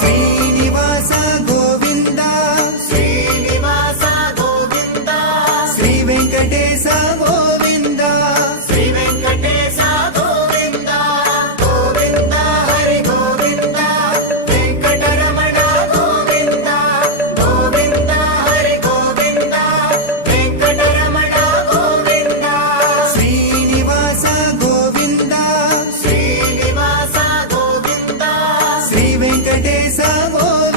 Srinivasa Govinda Srinivasa Govinda Shri Venkatesha Govinda Shri Venkatesha Govinda Govinda Hari Govinda Venkataramana Govinda Govinda Hari Govinda Venkataramana Govinda Srinivasa Govinda Srinivasa Govinda Shri Venkatesha Govinda